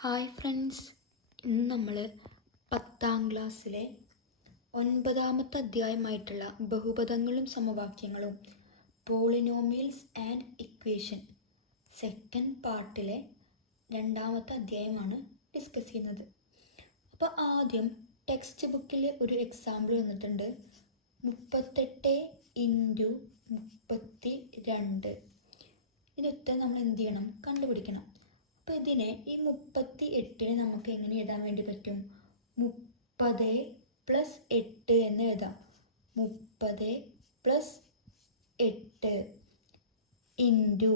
Hi friends, ഇന്ന് നമ്മൾ 10ാം ക്ലാസ്സിലെ 9ാമത്തെ അധ്യായമായിട്ടുള്ള ബഹുപദങ്ങളും സമവാക്യങ്ങളും പോളിനോമിയൽസ് ആൻഡ് ഇക്വേഷൻ സെക്കൻഡ് പാർട്ടിലെ 2ാമത്തെ അധ്യായമാണ് ഡിസ്കസ് ചെയ്യുന്നത്. അപ്പോൾ ആദ്യം ടെക്സ്റ്റ് ബുക്കിൽ ഒരു എക്സാമ്പിൾ വന്നിട്ടുണ്ട്. 38 × 32. ഇതിൻ്റെ ഉത്തരം നമ്മൾ എന്ത് ചെയ്യണം? കണ്ടുപിടിക്കണം. അപ്പോൾ ഇതിനെ ഈ 38 നമുക്ക് എങ്ങനെ എഴുതാൻ വേണ്ടി പറ്റും? 30 + 8 എന്ന് എഴുതാം. 30 + 8 ഇൻറ്റു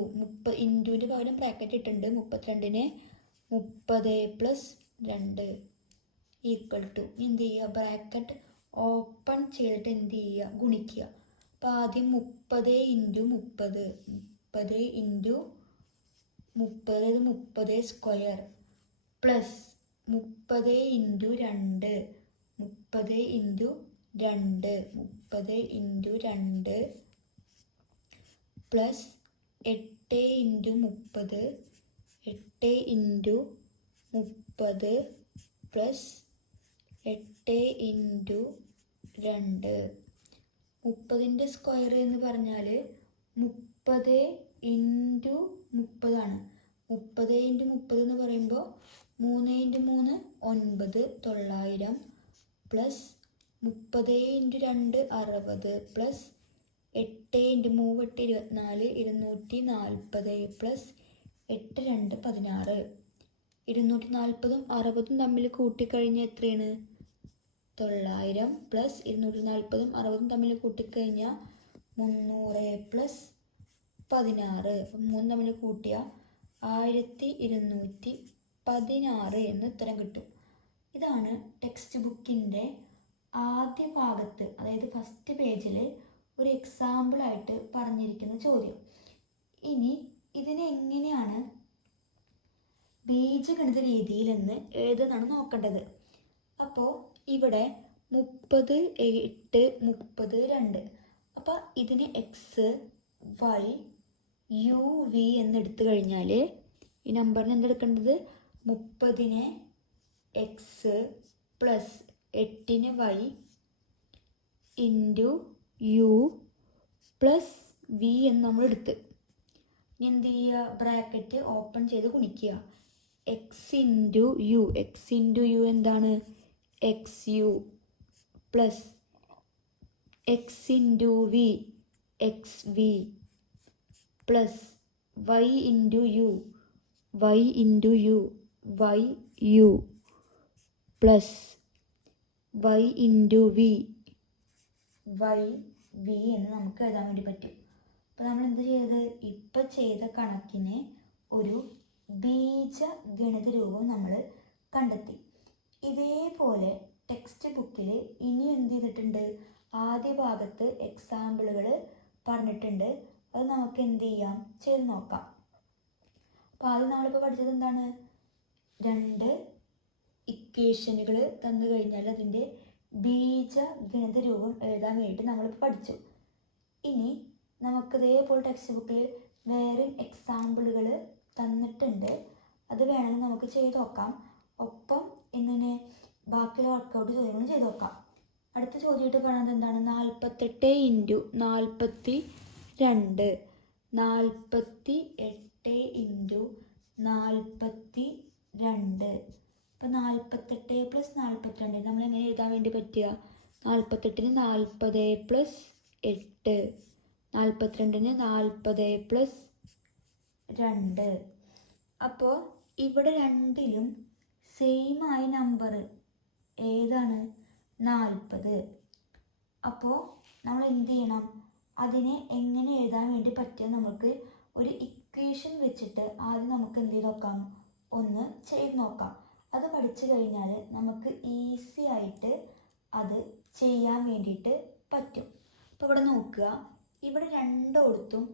ഇൻറ്റുവിൻ്റെ പകരം ബ്രാക്കറ്റ് ഇട്ടുണ്ട്. 32-നെ 30 + 2 ഈക്വൽ ടു എന്ത് ചെയ്യുക? ബ്രാക്കറ്റ് ഓപ്പൺ ചെയ്തിട്ട് എന്ത് ചെയ്യുക? ഗുണിക്കുക. അപ്പോൾ ആദ്യം 30 × 30 30 × 30 30 സ്ക്വയർ പ്ലസ് 30 × 2 30 × 2 30 × 2 പ്ലസ് 8 × 30 8 × 30 പ്ലസ് 8 × 2. 30ൻ്റെ സ്ക്വയർ എന്ന് പറഞ്ഞാൽ 30 × 30 ആണ്. 30 × 30 എന്ന് പറയുമ്പോൾ 3 × 3 9 900 പ്ലസ് 30 × 2 60 പ്ലസ് 8 × 3 8 24 240 പ്ലസ് 8 2 16. 240-ഉം 60-ഉം തമ്മിൽ കൂട്ടിക്കഴിഞ്ഞാൽ എത്രയാണ്? 900 പ്ലസ് 240-ഉം 60-ഉം തമ്മിൽ കൂട്ടിക്കഴിഞ്ഞാൽ 300 പ്ലസ് 16. അപ്പം 3 തമ്മിൽ കൂട്ടിയാൽ 1216 എന്ന് ഉത്തരം കിട്ടും. ഇതാണ് ടെക്സ്റ്റ് ബുക്കിൻ്റെ ആദ്യ ഭാഗത്ത്, അതായത് ഫസ്റ്റ് പേജിൽ ഒരു എക്സാമ്പിളായിട്ട് പറഞ്ഞിരിക്കുന്ന ചോദ്യം. ഇനി ഇതിനെ എങ്ങനെയാണ് ബീജഗണിത രീതിയിലെന്ന് എഴുതുന്നതാണ് നോക്കേണ്ടത്. അപ്പോൾ ഇവിടെ 30 8 30 2. അപ്പോൾ ഇതിന് എക്സ് വൈ യു വി എന്നെടുത്തു കഴിഞ്ഞാൽ ഈ നമ്പറിന് എന്തെടുക്കേണ്ടത്? 30-നെ എക്സ് പ്ലസ് 8-ന് Y into U plus V എന്ന് നമ്മൾ എടുത്ത് ഇനി എന്ത് ചെയ്യുക? ബ്രാക്കറ്റ് ഓപ്പൺ ചെയ്ത് ഗുണിക്കുക. എക്സ് ഇൻറ്റു യു എന്താണ്? X u plus x into v x v plus y into u y u plus y into v എന്ന് നമുക്ക് എഴുതാൻ വേണ്ടി പറ്റും. അപ്പോൾ നമ്മൾ എന്ത് ചെയ്തത്? ഇപ്പം ചെയ്ത കണക്കിന് ഒരു ബീജഗണിത രൂപം നമ്മൾ കണ്ടെത്തി. ഇതേപോലെ ടെക്സ്റ്റ് ബുക്കിൽ ഇനി എന്ത് ചെയ്തിട്ടുണ്ട്? ആദ്യ ഭാഗത്ത് എക്സാമ്പിളുകൾ പറഞ്ഞിട്ടുണ്ട്. അത് നമുക്ക് എന്ത് ചെയ്യാം? ചെയ്ത് നോക്കാം. അപ്പോൾ ആദ്യം നമ്മളിപ്പോൾ പഠിച്ചത് എന്താണ്? 2 ഇക്വേഷനുകൾ തന്നു കഴിഞ്ഞാൽ അതിൻ്റെ ബീജഗണിത രൂപം എഴുതാൻ വേണ്ടി നമ്മളിപ്പോൾ പഠിച്ചു. ഇനി നമുക്ക് ഇതേപോലെ ടെക്സ്റ്റ് ബുക്കിൽ വേറെ എക്സാമ്പിളുകൾ തന്നിട്ടുണ്ട്. അത് വേണമെങ്കിൽ നമുക്ക് ചെയ്ത് നോക്കാം. ഒപ്പം ഇങ്ങനെ ബാക്കിയുള്ള വർക്കൗട്ട് ചോദ്യങ്ങളും ചെയ്ത് നോക്കാം. അടുത്ത ചോദ്യമായിട്ട് പറയുന്നത് എന്താണ്? 48 × 42 48 × 42. അപ്പോൾ 48 + 42 നമ്മൾ എങ്ങനെ എഴുതാൻ വേണ്ടി പറ്റുക? 48-ന് 40 + 8 42-ന് 40 + 2. അപ്പോൾ ഇവിടെ രണ്ടിലും സെയിം ആയ നമ്പർ ഏതാണ്? 40. അപ്പോൾ നമ്മൾ എന്ത് ചെയ്യണം? അതിനെ എങ്ങനെ എഴുതാൻ വേണ്ടി പറ്റുക നമുക്ക് ഒരു ഇക്വേഷൻ വെച്ചിട്ട് ആദ്യം നമുക്ക് എന്ത് ചെയ്ത് നോക്കാം? ഒന്ന് ചെയ്ത് നോക്കാം. അത് പഠിച്ചു കഴിഞ്ഞാൽ നമുക്ക് ഈസി ആയിട്ട് അത് ചെയ്യാൻ വേണ്ടിയിട്ട് പറ്റും. അപ്പോൾ ഇവിടെ നോക്കുക, ഇവിടെ രണ്ടിടത്തും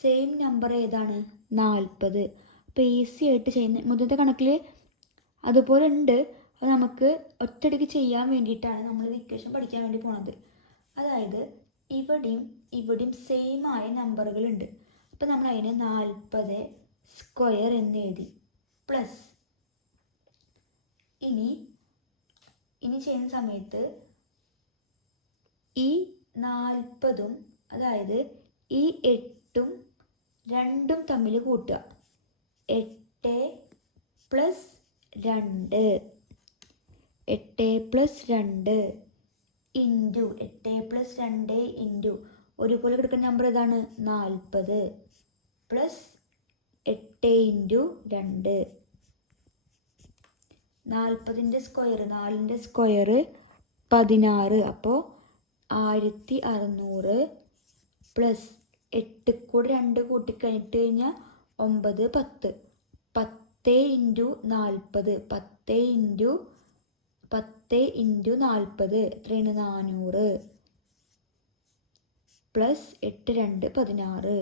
സെയിം നമ്പർ ഏതാണ്? 40. അപ്പോൾ ഈസി ആയിട്ട് ചെയ്യുന്ന മുന്നത്തെ കണക്കിൽ അതുപോലെ ഉണ്ട്. അത് നമുക്ക് ഒറ്റയടിക്ക് ചെയ്യാൻ വേണ്ടിയിട്ടാണ് നമ്മളിത് ഇക്വേഷൻ പഠിക്കാൻ വേണ്ടി പോണത്. അതായത് ഇവിടെയും സെയിം ആയ നമ്പറുകളുണ്ട്. അപ്പോൾ നമ്മൾ അതിനെ 40 സ്ക്വയർ എന്ന് എഴുതി പ്ലസ് ഇനി ചെയ്യുന്ന സമയത്ത് ഈ 40ഉം അതായത് ഈ 8ഉം 2ഉം തമ്മിൽ കൂട്ടുക. 8 + 2 8 + 2 ഇൻറ്റു 8 + 2 ഇൻറ്റു ഒരുപോലെ കിടക്കുന്ന നമ്പർ ഏതാണ്? 40 പ്ലസ് 8 ഇൻറ്റു 2 40ൻ്റെ സ്ക്വയർ 4ൻ്റെ സ്ക്വയർ 16. അപ്പോൾ 1600 പ്ലസ് 8 കൂടെ 2 കൂട്ടിക്കഴിഞ്ഞിട്ട് കഴിഞ്ഞാൽ 9 10 10 ഇൻറ്റു 40 10 ഇൻറ്റു 40 എത്രയാണ്? 400 പ്ലസ് 8 2 16.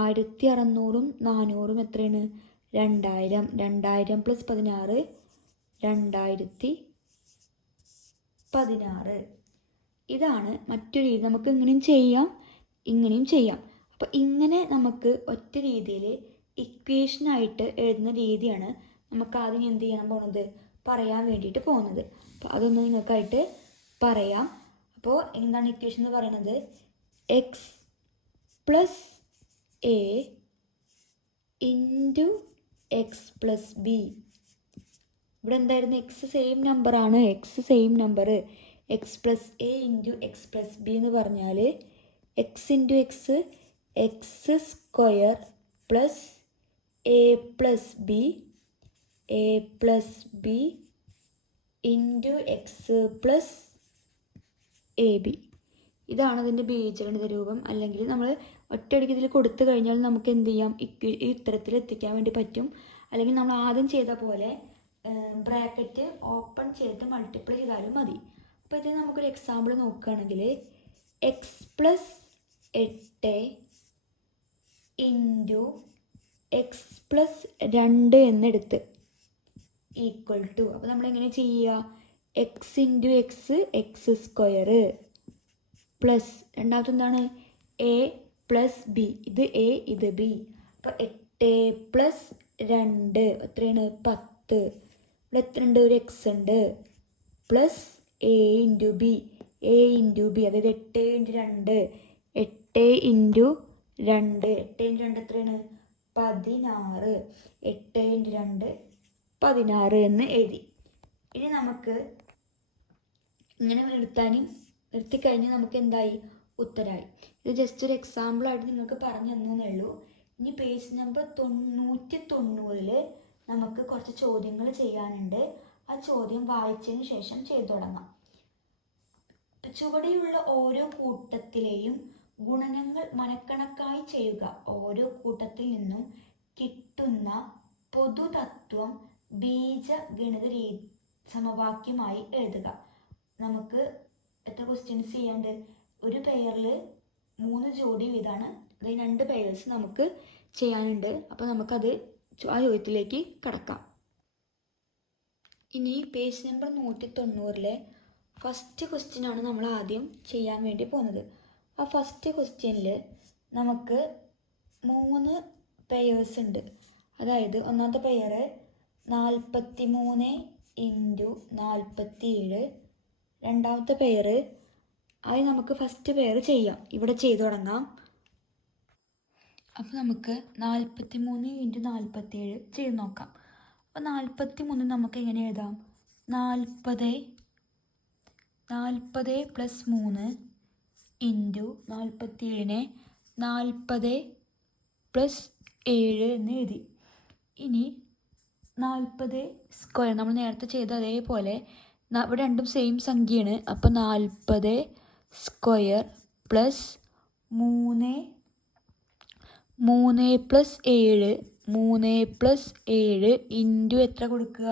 1600ഉം 400ഉം എത്രയാണ്? 2000. 2000 + 16 2016. ഇതാണ് മറ്റൊരു രീതി. നമുക്ക് ഇങ്ങനെയും ചെയ്യാം, ഇങ്ങനെയും ചെയ്യാം. അപ്പോൾ ഇങ്ങനെ നമുക്ക് ഒറ്റ രീതിയിൽ ഇക്വേഷനായിട്ട് എഴുതുന്ന രീതിയാണ് നമുക്ക് ആദ്യം എന്ത് ചെയ്യാൻ പോകുന്നത്? പറയാൻ വേണ്ടിയിട്ട് പോകുന്നത്. അപ്പോൾ അതൊന്ന് നിങ്ങൾക്കായിട്ട് പറയാം. അപ്പോൾ എന്താണ് ഇക്വേഷൻ എന്ന് പറയുന്നത്? x + a into x + b. ഇവിടെ എന്തായിരുന്നു? എക്സ് സെയിം നമ്പറാണ്. X same number. x + a into x + b എന്ന് പറഞ്ഞാൽ x into X X square plus a + b into X plus ab. ഇതാണ് അതിൻ്റെ ബീജഗണിത രൂപം. അല്ലെങ്കിൽ നമ്മൾ ഒറ്റയടിക്ക് ഇതിൽ കൊടുത്തു കഴിഞ്ഞാൽ നമുക്ക് എന്ത് ചെയ്യാം? ഈ ഉത്തരത്തിൽ എത്തിക്കാൻ വേണ്ടി പറ്റും. അല്ലെങ്കിൽ നമ്മൾ ആദ്യം ചെയ്ത പോലെ ബ്രാക്കറ്റ് ഓപ്പൺ ചെയ്ത് മൾട്ടിപ്ലൈ ചെയ്താലും മതി. അപ്പോൾ ഇത് നമുക്കൊരു എക്സാമ്പിൾ നോക്കുകയാണെങ്കിൽ x + 8 ഇൻറ്റു x + 2 എന്നെടുത്ത് ഈക്വൽ ടു. അപ്പോൾ നമ്മളെങ്ങനെ ചെയ്യുക? x into X X square plus രണ്ടാമത്തെ എന്താണ്? a + b. ഇത് a ഇത് b. അപ്പോൾ 8 + 2 എത്രയാണ്? 10. ഇവിടെ എത്ര ഉണ്ട്? ഒരു എക്സ് ഉണ്ട്. പ്ലസ് a ഇൻറ്റു b അതായത് 8 ഇൻറ്റു 2 8 ഇൻറ്റു 2 എത്രയാണ്? 16. 8 ഇൻറ്റു 2 16 എന്ന് എഴുതി. ഇനി നമുക്ക് ഇങ്ങനെ നിർത്തിക്കഴിഞ്ഞാൽ നമുക്ക് എന്തായി? ഉത്തരമായി. ഇത് ജസ്റ്റ് ഒരു എക്സാമ്പിളായിട്ട് നിങ്ങൾക്ക് പറഞ്ഞു തന്നേ ഉള്ളൂ. ഇനി പേജ് നമ്പർ 190 നമുക്ക് കുറച്ച് ചോദ്യങ്ങൾ ചെയ്യാനുണ്ട്. ആ ചോദ്യം വായിച്ചതിന് ശേഷം ചെയ്തു തുടങ്ങാം. ചുവടെയുള്ള ഓരോ കൂട്ടത്തിലെയും ഗുണനങ്ങൾ മനക്കണക്കായി ചെയ്യുക. ഓരോ കൂട്ടത്തിൽ നിന്നും കിട്ടുന്ന പൊതുതത്വം ബീജഗണിത സമവാക്യമായി എഴുതുക. നമുക്ക് എത്ര ക്വസ്റ്റ്യൻസ് ചെയ്യാണ്ട്? ഒരു പെയറിൽ 3 ജോഡി വീതമാണ്. അതായത് 2 പെയർസ് നമുക്ക് ചെയ്യാനുണ്ട്. അപ്പോൾ നമുക്കത് ആ ചോദ്യത്തിലേക്ക് കടക്കാം. ഇനി പേജ് നമ്പർ 190 ഫസ്റ്റ് ക്വസ്റ്റ്യനാണ് നമ്മൾ ആദ്യം ചെയ്യാൻ വേണ്ടി പോകുന്നത്. ആ ഫസ്റ്റ് ക്വസ്റ്റ്യനിൽ നമുക്ക് 3 പെയേഴ്സ് ഉണ്ട്. അതായത് ഒന്നാമത്തെ പെയർ 43 ഇൻറ്റു 47. രണ്ടാമത്തെ പെയർ അത് നമുക്ക് ഫസ്റ്റ് പെയർ ചെയ്യാം. ഇവിടെ ചെയ്തു തുടങ്ങാം. അപ്പോൾ നമുക്ക് 43 ഇൻറ്റു 47 ചെയ്ത് നോക്കാം. അപ്പോൾ 43 നമുക്ക് എങ്ങനെ എഴുതാം? 40 + 3 ഇൻറ്റു 47 40 + 7 എന്ന് എഴുതി. ഇനി 40 സ്ക്വയർ നമ്മൾ നേരത്തെ ചെയ്ത അതേപോലെ ഇവിടെ രണ്ടും സെയിം സംഖ്യയാണ്. അപ്പോൾ 40 സ്ക്വയർ പ്ലസ് 3 + 7 ഇൻറ്റു എത്ര കൊടുക്കുക?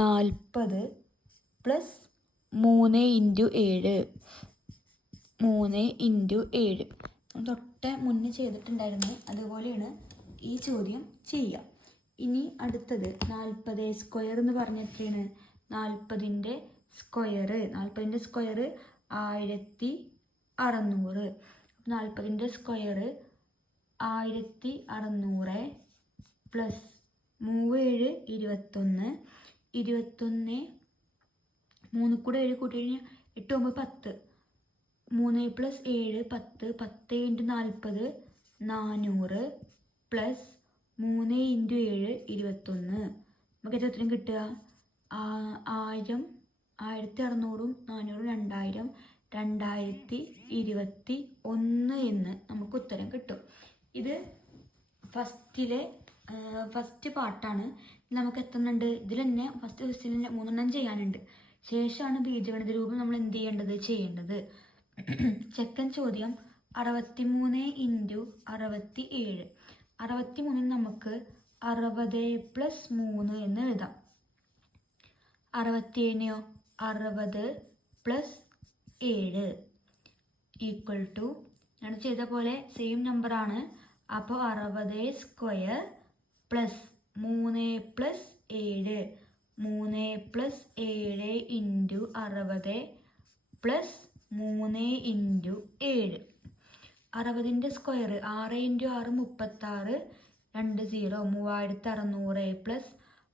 40 പ്ലസ് 3 ഇൻറ്റു 7 തൊട്ട് മുന്നേ ചെയ്തിട്ടുണ്ടായിരുന്നു. അതുപോലെയാണ് ഈ ചോദ്യം ചെയ്യുക. ഇനി അടുത്തത് 40 സ്ക്വയർ എന്ന് പറഞ്ഞിട്ടാണ് 40ൻ്റെ സ്ക്വയർ 1600. 40ൻ്റെ സ്ക്വയർ 1600 പ്ലസ് 3 7 21 21, 3 കൂടെ 7 കൂട്ടി കഴിഞ്ഞാൽ 8 9 10, 3 + 7 10, 10 × 40 400 പ്ലസ് 3 × 7 21. നമുക്ക് എത്ര ഉത്തരം കിട്ടുക? 1000, 1600, 400, 2000, 2021 എന്ന് നമുക്ക് ഉത്തരം കിട്ടും. ഇത് ഫസ്റ്റ് പാർട്ടാണ്. നമുക്ക് എത്തുന്നുണ്ട് ഇതിൽ തന്നെ ഫസ്റ്റ് ക്വസ്റ്റ്യനിൽ 3 ചെയ്യാനുണ്ട്. ശേഷമാണ് ബീജഗണിത രൂപം നമ്മൾ എന്ത് ചെയ്യേണ്ടത്. സെക്കൻഡ് ചോദ്യം 63 × 67. 63 നമുക്ക് 60 + 3 എന്ന് എഴുതാം. 67 60 + 7 ഈക്വൽ ടു ഞാൻ ചെയ്ത പോലെ സെയിം നമ്പറാണ്. അപ്പോൾ 60² പ്ലസ് 3 + 7 3 + 7 × 60 പ്ലസ് 3 × 7. 60ൻ്റെ square 6 × 6 36, 2 0 3600 plus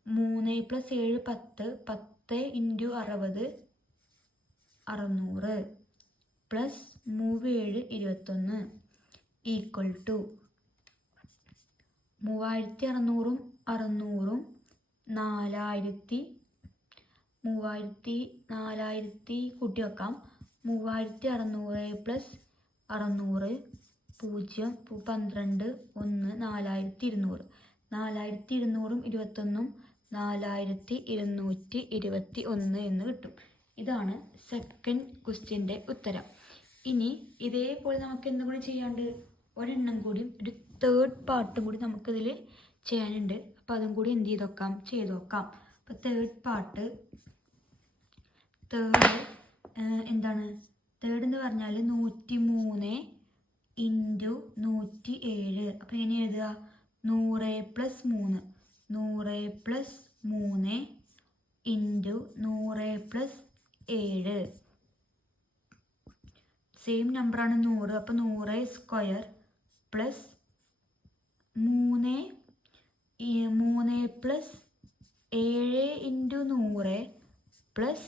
3 + 7 10 10 × 60 600 plus 3 7 21 equal to 3600 600 4000 കൂട്ടി വെക്കാം. 3600 പ്ലസ് 600 0 12 1 4200 4200 21 4221 എന്ന് കിട്ടും. ഇതാണ് സെക്കൻഡ് ക്വസ്റ്റ്യൻ്റെ ഉത്തരം. ഇനി ഇതേപോലെ നമുക്ക് എന്തും കൂടി ചെയ്യാണ്ട് ഒരെണ്ണം കൂടി ഒരു തേർഡ് പാർട്ടും കൂടി നമുക്കിതിൽ ചെയ്യാനുണ്ട്. അപ്പോൾ അതും കൂടി എന്ത് ചെയ്ത് നോക്കാം. അപ്പോൾ തേർഡ് പാർട്ട് എന്താണ്? തേർഡ് എന്ന് പറഞ്ഞാൽ 103 × 107. അപ്പോൾ എങ്ങനെ എഴുതുക? 100 + 3 100 + 3 × 100 + 7. സെയിം നമ്പറാണ് 100. അപ്പോൾ 100² പ്ലസ് 3 + 7 × 100 പ്ലസ്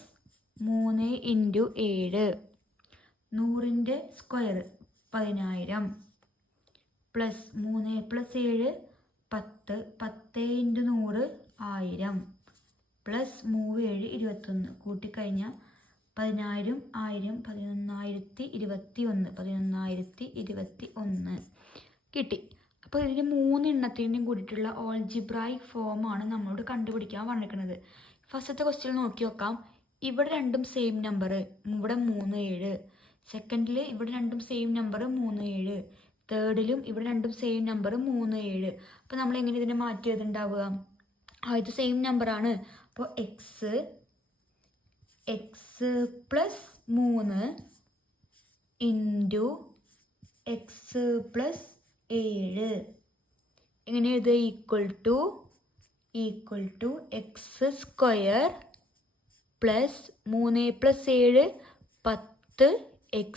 3 × 7. 100ൻ്റെ സ്ക്വയർ 10000 പ്ലസ് 3 + 7 10 10 × 100 1000 പ്ലസ് 3 7 21 കൂട്ടിക്കഴിഞ്ഞാൽ 10000 1000 11021 കിട്ടി. അപ്പോൾ ഇതിൽ 3 എണ്ണത്തിൻ്റെയും കൂടിയിട്ടുള്ള ഓൾജിബ്രായിക് ഫോമാണ് നമ്മളോട് കണ്ടുപിടിക്കാൻ പറഞ്ഞിരിക്കുന്നത്. ഫസ്റ്റത്തെ ക്വസ്റ്റ്യൻ നോക്കി നോക്കാം. ഇവിടെ രണ്ടും സെയിം നമ്പർ, ഇവിടെ 3 7. സെക്കൻഡിൽ ഇവിടെ രണ്ടും സെയിം നമ്പർ 3 7. തേർഡിലും ഇവിടെ രണ്ടും സെയിം നമ്പർ 3 7. അപ്പോൾ നമ്മൾ എങ്ങനെ ഇതിനെ മാറ്റി എഴുതുണ്ടാവുക? ഇത് സെയിം നമ്പറാണ്. അപ്പോൾ x പ്ലസ് 3 × x പ്ലസ് 7 എങ്ങനെ എഴുതുക? Equal to x² plus 3 + 7 10x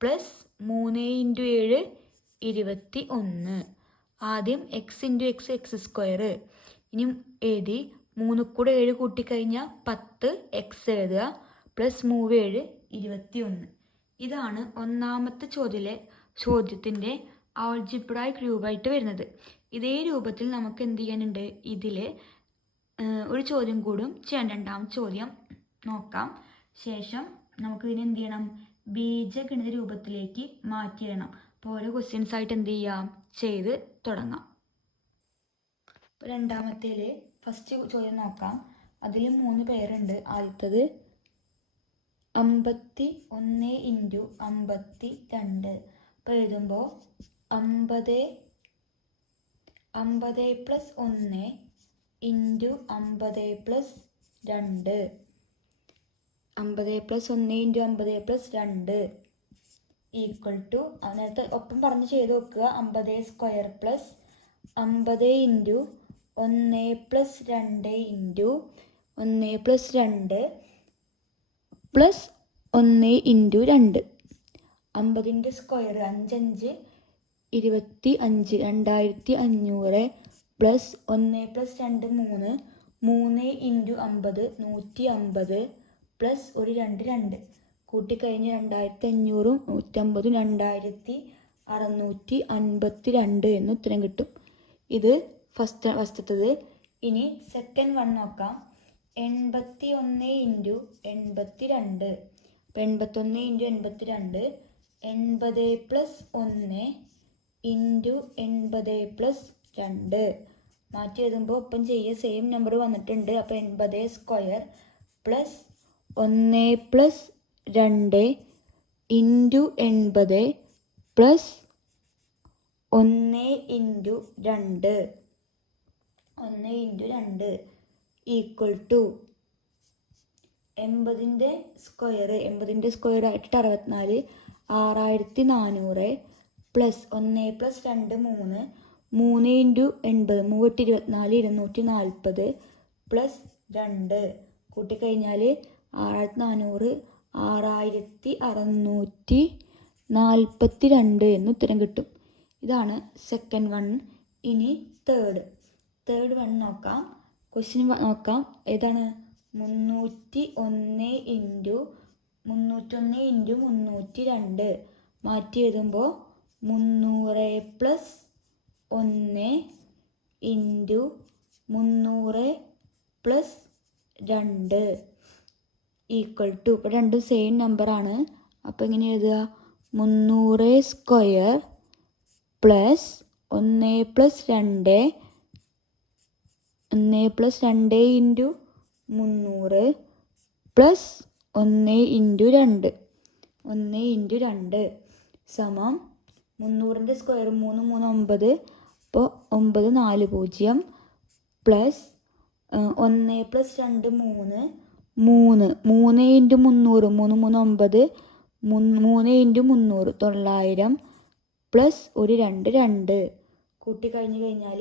plus 3 × 7 21. ആദ്യം x × x x². ഇനി എഴുതി 3 കൂടെ 7 കൂട്ടിക്കഴിഞ്ഞാൽ 10x എഴുതുക പ്ലസ് 3 7 21. ഇതാണ് ഒന്നാമത്തെ ചോദ്യത്തിൻ്റെ ആൾജിബ്രായിക് രൂപമായിട്ട് വരുന്നത്. ഇതേ രൂപത്തിൽ നമുക്ക് എന്ത് ചെയ്യാനുണ്ട്? ഇതിൽ ഒരു ചോദ്യം കൂടും ചെയ്യാൻ. രണ്ടാമത്തെ ചോദ്യം നോക്കാം. ശേഷം നമുക്കിതിനെ എന്ത് ചെയ്യണം? ബീജഗണിത രൂപത്തിലേക്ക് മാറ്റിയിടണം. അപ്പോൾ ഓരോ ക്വസ്റ്റ്യൻസ് ആയിട്ട് എന്ത് ചെയ്യാം? ചെയ്ത് തുടങ്ങാം. അപ്പോൾ രണ്ടാമത്തേൽ ഫസ്റ്റ് ചോദ്യം നോക്കാം. അതിൽ 3 പേരുണ്ട്. ആദ്യത്തത് 51 × 52. അപ്പോൾ എഴുതുമ്പോൾ 50 + 1 × 50 + 2 50 + 1 × 50 + 2 ഈക്വൽ ടു നേരത്തെ ഒപ്പം പറഞ്ഞ് ചെയ്ത് നോക്കുക. 50² പ്ലസ് 50 × 1 + 2 × 1 + 2 പ്ലസ് 1 × 2. 50ൻ്റെ സ്ക്വയർ 5 5 25 2500 പ്ലസ് 1 + 2 3 3 ഇൻറ്റു 50 150 പ്ലസ് ഒരു 2 കൂട്ടിക്കഴിഞ്ഞ് 2500 150 2652 എന്ന് ഉത്തരം കിട്ടും. ഇത് ഫസ്റ്റത്തത്. ഇനി സെക്കൻഡ് വൺ നോക്കാം. 81 ഇൻറ്റു 82. അപ്പം 81 ഇൻറ്റു 82 80 പ്ലസ് 1 ഇൻറ്റു 80 പ്ലസ് 2 മാറ്റി എഴുതുമ്പോൾ ഒപ്പം ചെയ്യുക. സെയിം നമ്പർ വന്നിട്ടുണ്ട്. അപ്പോൾ 80 square plus 1 plus 2 into 80 plus 1 into 2 equal to 80ൻ്റെ സ്ക്വയർ ആയിട്ട് 64 6400 പ്ലസ് 1 പ്ലസ് 2 3 ഇൻറ്റു 80 3 240 പ്ലസ് 2 കൂട്ടിക്കഴിഞ്ഞാൽ 6400 6642 എന്ന് ഉത്തരം കിട്ടും. ഇതാണ് സെക്കൻഡ് വൺ. ഇനി തേർഡ് വൺ നോക്കാം. ക്വസ്റ്റ്യൻ നോക്കാം. ഏതാണ്? 301 ഇൻറ്റു 302 മാറ്റി എഴുതുമ്പോൾ 300 plus 1 into 300 plus 2 equal to. ഇപ്പോൾ രണ്ടും സെയിം നമ്പറാണ്. അപ്പോൾ ഇങ്ങനെ എഴുതുക. 300 square plus 1 plus 2 into 300 plus 1 into 2 സമം 300ൻ്റെ സ്ക്വയർ 3 3 9. അപ്പോൾ 9 4 0 plus 1 plus 2 3 into 300 3 3 9 3 into 300 900 plus ഒരു 2 കൂട്ടിക്കഴിഞ്ഞ് കഴിഞ്ഞാൽ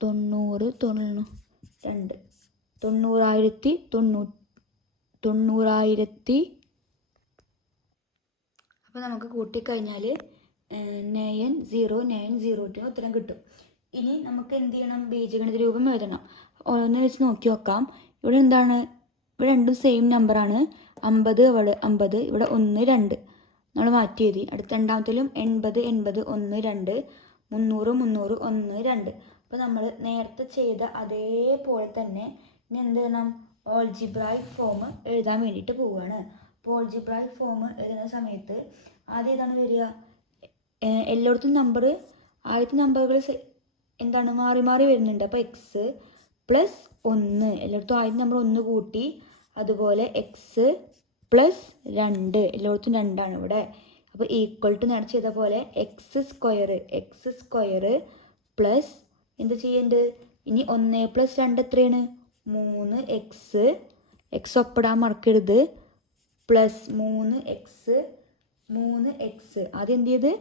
90,000. അപ്പോൾ നമുക്ക് കൂട്ടിക്കഴിഞ്ഞാൽ 90,902 ഉത്തരം കിട്ടും. ഇനി നമുക്ക് എന്ത് ചെയ്യണം? ബീജഗണിത രൂപം എഴുതണം. ഓരോന്ന് വെച്ച് നോക്കി നോക്കാം. ഇവിടെ എന്താണ്? ഇവിടെ രണ്ടും സെയിം നമ്പറാണ്. 50 അവിടെ 50, ഇവിടെ 1 2 നമ്മൾ മാറ്റി എഴുതി. അടുത്ത രണ്ടാമത്തിലും 80 80 1 2 300 300 1 2. അപ്പോൾ നമ്മൾ നേരത്തെ ചെയ്ത അതേപോലെ തന്നെ ഇനി എന്ത് ചെയ്യണം? ഓൾജിബ്രായിക് ഫോം എഴുതാൻ വേണ്ടിയിട്ട് പോവുകയാണ്. അപ്പോൾ ഓൾജിബ്രായിക് ഫോം എഴുതുന്ന സമയത്ത് ആദ്യം ഏതാണ് വരിക? എല്ലായിടത്തും നമ്പർ ആദ്യത്തെ നമ്പറുകൾ എന്താണ്? മാറി മാറി വരുന്നുണ്ട്. അപ്പോൾ എക്സ് പ്ലസ് 1 എല്ലായിടത്തും ആദ്യത്തെ നമ്പർ 1 കൂട്ടി. അതുപോലെ എക്സ് പ്ലസ് 2 എല്ലായിടത്തും 2 ആണ് ഇവിടെ. അപ്പോൾ ഈക്വൽ ടു നേരെ ചെയ്ത പോലെ എക്സ് സ്ക്വയർ പ്ലസ് എന്ത് ചെയ്യേണ്ടത്? ഇനി 1 പ്ലസ് 2 എത്രയാണ്? 3 എക്സ് ഒപ്പിടാൻ മറക്കരുത്. പ്ലസ് 3 എക്സ് ആദ്യം എന്ത് ചെയ്ത്?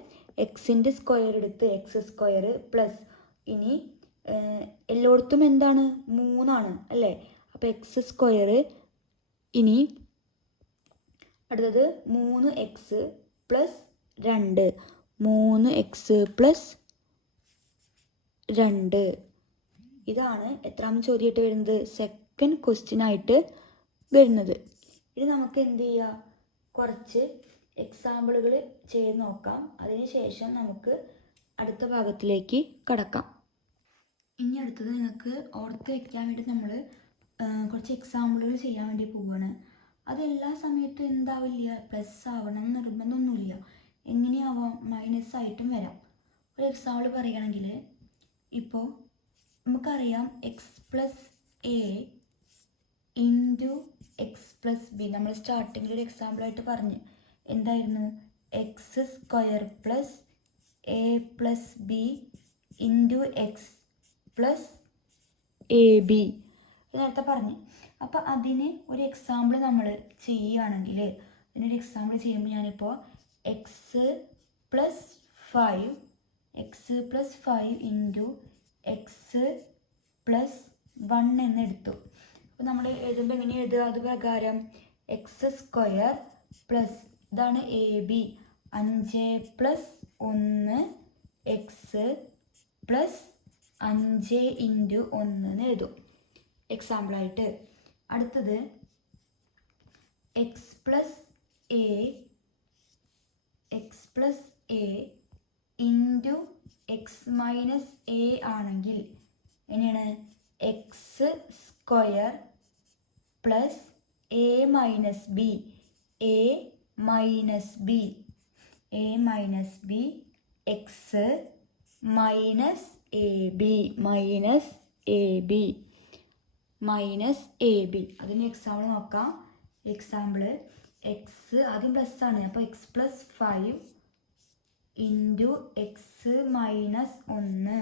എക്സിൻ്റെ സ്ക്വയർ എടുത്ത് എക്സ് സ്ക്വയർ പ്ലസ് ഇനി എല്ലായിടത്തും എന്താണ്? 3 ആണ് അല്ലേ? അപ്പോൾ എക്സ് സ്ക്വയർ. ഇനി അടുത്തത് 3x പ്ലസ് 2 3x പ്ലസ് 2. ഇതാണ് എത്രാമത്തെ ചോദ്യമായിട്ട് വരുന്നത്? സെക്കൻഡ് ക്വസ്റ്റ്യൻ ആയിട്ട് വരുന്നത്. ഇനി നമുക്ക് എന്ത് ചെയ്യുക? കുറച്ച് എക്സാമ്പിളുകൾ ചെയ്ത് നോക്കാം. അതിനുശേഷം നമുക്ക് അടുത്ത ഭാഗത്തിലേക്ക് കടക്കാം. ഇനി അടുത്തത് നിങ്ങൾക്ക് ഓർത്ത് വയ്ക്കാൻ വേണ്ടി നമ്മൾ കുറച്ച് എക്സാമ്പിളുകൾ ചെയ്യാൻ വേണ്ടി പോവുകയാണ്. അതെല്ലാ സമയത്തും എന്താവില്ല? പ്ലസ് ആവണം നിർബന്ധമൊന്നുമില്ല. എങ്ങനെയാവാം? മൈനസ് ആയിട്ടും വരാം. ഒരു എക്സാമ്പിൾ പറയുകയാണെങ്കിൽ ഇപ്പോൾ നമുക്കറിയാം X plus A into X plus B. നമ്മൾ സ്റ്റാർട്ടിങ്ങിൽ ഒരു എക്സാമ്പിളായിട്ട് പറഞ്ഞ് എന്തായിരുന്നു? X square plus A plus B into X plus a B നേരത്തെ പറഞ്ഞ്. അപ്പോൾ അതിന് ഒരു എക്സാമ്പിൾ നമ്മൾ ചെയ്യുകയാണെങ്കിൽ അതിനൊരു എക്സാമ്പിൾ ചെയ്യുമ്പോൾ ഞാനിപ്പോൾ X plus 5 into X plus 1 എന്നെടുത്തു. അപ്പോൾ നമ്മൾ എഴുതുമ്പോൾ എങ്ങനെ എഴുതുക? അത് പ്രകാരം എക്സ് സ്ക്വയർ പ്ലസ് ഇതാണ് A b 5 plus 1 x plus 5 into 1 എന്ന് എഴുതും എക്സാമ്പിളായിട്ട്. അടുത്തത് X plus A into x minus A ആണെങ്കിൽ എങ്ങനെയാണ് X square plus A minus B X minus A B അതിന് എക്സാമ്പിൾ നോക്കാം. എക്സാമ്പിള് എക്സ് ആദ്യം പ്ലസ് ആണ്, അപ്പോൾ X plus 5 into x minus 1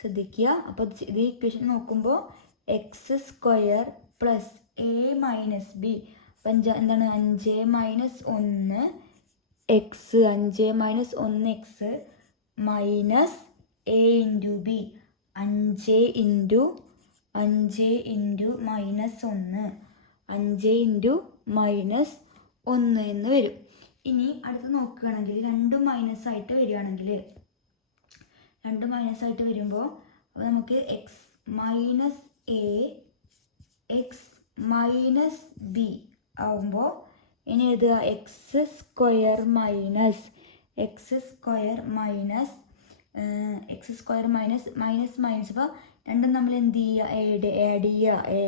ശ്രദ്ധിക്കുക. അപ്പോൾ ഇത് ഇക്വേഷൻ നോക്കുമ്പോൾ X square plus A minus B, അപ്പം എന്താണ് 5 minus 1 X, 5 minus 1 X minus A into B, 5 into minus 1, 5 into minus 1 എന്ന് വരും. ഇനി അടുത്ത് നോക്കുകയാണെങ്കിൽ രണ്ടും മൈനസ് ആയിട്ട് വരികയാണെങ്കിൽ, രണ്ടും മൈനസ് ആയിട്ട് വരുമ്പോൾ അപ്പോൾ നമുക്ക് X minus A X minus B ആവുമ്പോൾ ഇനി എഴുതുക എക്സ് സ്ക്വയർ മൈനസ് മൈനസ് അപ്പോൾ രണ്ടും നമ്മൾ എന്ത് ചെയ്യുക ആഡ് ചെയ്യുക a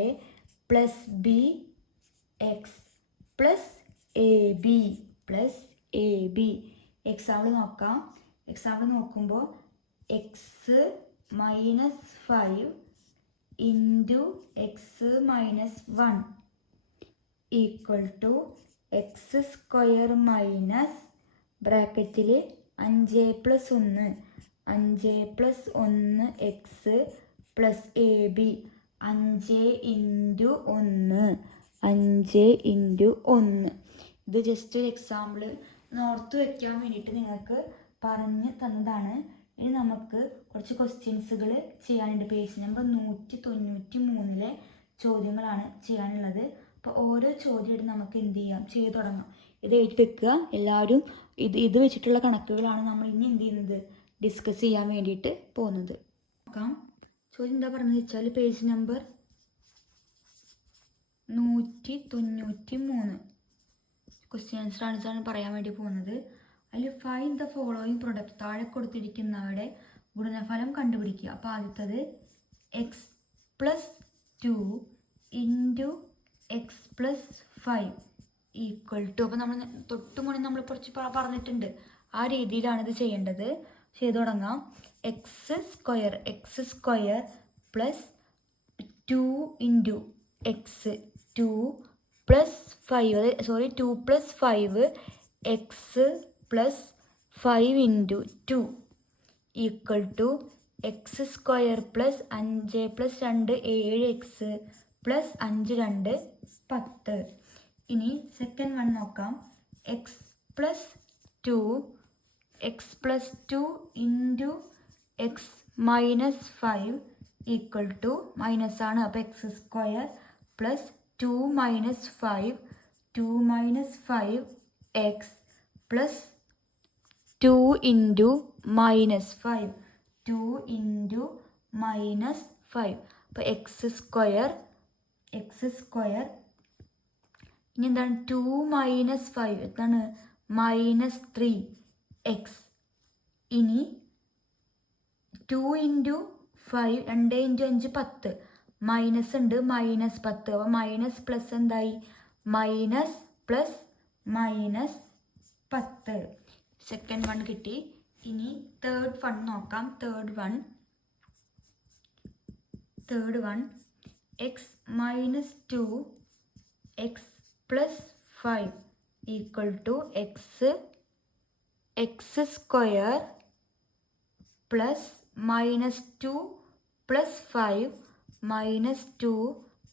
plus b x plus a b example നോക്കാം. എക്സാമ്പിൾ നോക്കുമ്പോൾ x minus 5 into x minus 1 equal to x square minus ബ്രാക്കറ്റിൽ 5 plus 1 x plus a b 5 into 1. ഇത് ജസ്റ്റ് ഒരു എക്സാമ്പിൾ ഓർത്ത് വയ്ക്കാൻ വേണ്ടിയിട്ട് നിങ്ങൾക്ക് പറഞ്ഞു തന്നതാണ്. ഇനി നമുക്ക് കുറച്ച് ക്വസ്റ്റ്യൻസുകൾ ചെയ്യാനുണ്ട്. പേജ് നമ്പർ 193 ചോദ്യങ്ങളാണ് ചെയ്യാനുള്ളത്. അപ്പോൾ ഓരോ ചോദ്യം നമുക്ക് എന്ത് ചെയ്യാം, ചെയ്തു തുടങ്ങാം. ഇത് എഴുതി വെക്കുക എല്ലാവരും. ഇത് വെച്ചിട്ടുള്ള കണക്കുകളാണ് നമ്മൾ ഇനി എന്ത് ചെയ്യുന്നത്, ഡിസ്കസ് ചെയ്യാൻ വേണ്ടിയിട്ട് പോകുന്നത്. നോക്കാം. ചോദ്യം എന്താ പറഞ്ഞത് വെച്ചാൽ പേജ് നമ്പർ 193 ക്വസ്റ്റ്യൻ ആൻസർ ആണ് പറയാൻ വേണ്ടി പോകുന്നത്. അതിൽ ഫൈൻഡ് ദ ഫോളോയിങ് പ്രൊഡക്റ്റ്, താഴെ കൊടുത്തിരിക്കുന്നവയുടെ ഗുണനഫലം കണ്ടുപിടിക്കുക. അപ്പോൾ ആദ്യത്തത് X plus 2 into X plus 5 equal to, അപ്പോൾ നമ്മൾ തൊട്ട് മുന്നേ നമ്മൾ കുറച്ച് പറഞ്ഞിട്ടുണ്ട്, ആ രീതിയിലാണ് ഇത് ചെയ്യേണ്ടത്. ചെയ്തു തുടങ്ങാം. X square plus 2 into x 2 plus 5 x plus 5 into 2 equal to x square plus 5 plus 2 7 x plus 5 2 10. ഇനി സെക്കൻഡ് വൺ നോക്കാം. X plus 2 into x minus 5 equal to minus ആണ്, അപ്പോൾ x square plus 2 minus 5 x plus 2 into minus 5 അപ്പോൾ x square ഇനി എന്താണ് 2 minus 5 എന്താണ് minus 3 x. ഇനി 2 into 5 2 into 5 10 minus ഉണ്ട് മൈനസ് 10, അപ്പോൾ മൈനസ് പ്ലസ് എന്തായി minus plus minus 10. Second one കിട്ടി. ഇനി തേർഡ് വൺ നോക്കാം. Third one x minus 2 x plus 5 equal to x square plus minus 2 plus 5 minus 2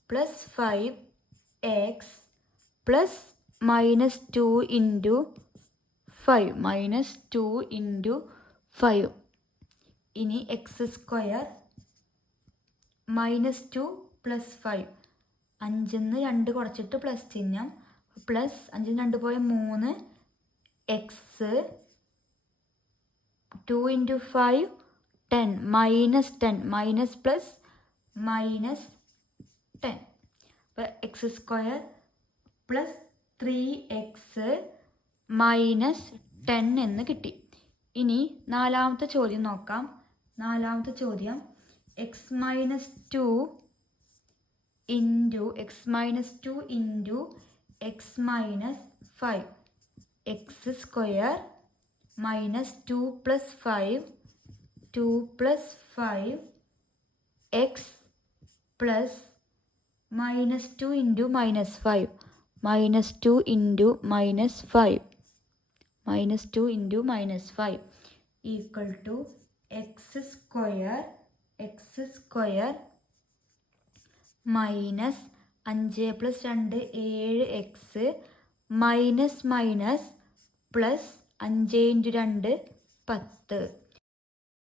plus 5 x plus minus 2 into 5 ഇനി X square minus 2 plus 5 5 2 കുറച്ചിട്ട് plus ചിഹ്നം plus 5 2 പോയ 3 X 2 into 5 10 minus 10 minus plus minus 10. അപ്പോൾ x square plus 3x minus 10 എന്ന് കിട്ടി. ഇനി നാലാമത്തെ ചോദ്യം നോക്കാം. നാലാമത്തെ ചോദ്യം x minus 2 into x minus 5 x square minus 2 plus 5 x plus minus 2 into minus 5 equal to x square minus 5 plus 2 7x minus plus 5 into 2 10.